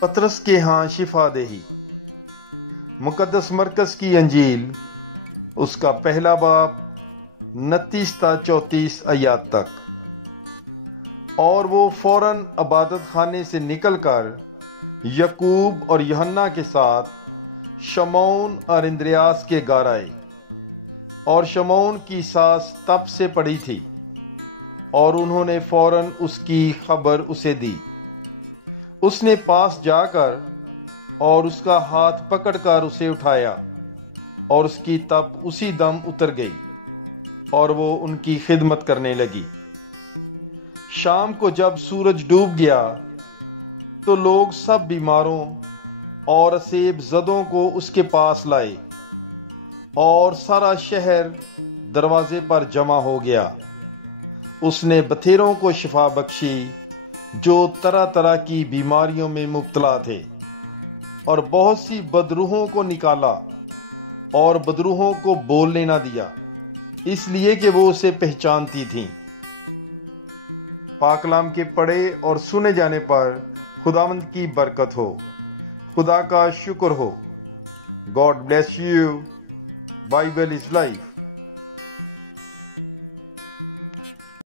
پطرس کے ہاں شفا دہی۔ مقدس مرکز کی انجیل، اس کا پہلا باب 29 تا 34 آیات تک۔ اور وہ فوراً عبادت خانے سے نکل کر یعقوب اور یوحنا کے ساتھ شمعون اور اندریاس کے گھر آئے، اور شمعون کی ساس تپ سے پڑی تھی، اور انہوں نے فوراً اس کی خبر اسے دی۔ اس نے پاس جا کر اور اس کا ہاتھ پکڑ کر اسے اٹھایا، اور اس کی تپ اسی دم اتر گئی، اور وہ ان کی خدمت کرنے لگی۔ شام کو جب سورج ڈوب گیا تو لوگ سب بیماروں اور اسیب زدوں کو اس کے پاس لائے، اور سارا شہر دروازے پر جمع ہو گیا۔ اس نے بتھیروں کو شفا بخشی جو طرح طرح کی بیماریوں میں مبتلا تھے، اور بہت سی بدروحوں کو نکالا، اور بدروحوں کو بولنے نہ دیا، اس لیے کہ وہ اسے پہچانتی تھیں۔ پاک کلام کے پڑھے اور سنے جانے پر خداوند کی برکت ہو۔ خدا کا شکر ہو۔ God bless you. Bible is life.